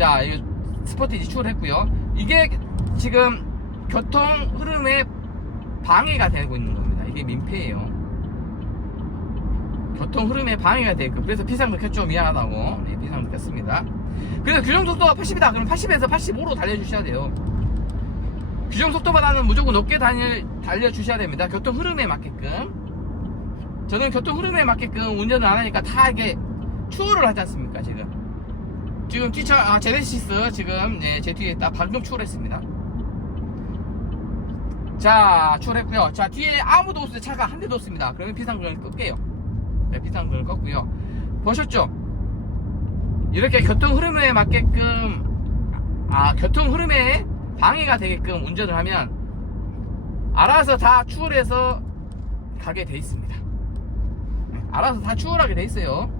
자, 이거 스포티지 추월했고요. 이게 지금 교통 흐름에 방해가 되고 있는 겁니다. 이게 민폐예요. 교통 흐름에 방해가 되고 그래서 비상등 켰죠 미안하다고 네, 비상등 켰습니다. 그래서 규정 속도가 80이다. 그럼 80에서 85로 달려주셔야 돼요. 규정 속도보다는 무조건 높게 달려, 달려주셔야 됩니다. 교통 흐름에 맞게끔. 저는 교통 흐름에 맞게끔 운전을 안 하니까 다 이게 추월을 하지 않습니까, 지금. 지금 뒷차, 아, 제네시스 지금, 네, 제 뒤에 딱 방금 추월했습니다. 자, 추월했고요. 자, 뒤에 아무도 없을 때 차가 한 대도 없습니다. 그러면 비상등을 끌게요. 네, 비상등을 껐고요. 보셨죠? 이렇게 교통 흐름에 맞게끔, 아, 교통 흐름에 방해가 되게끔 운전을 하면 알아서 다 추월해서 가게 돼 있습니다. 알아서 다 추월하게 돼 있어요.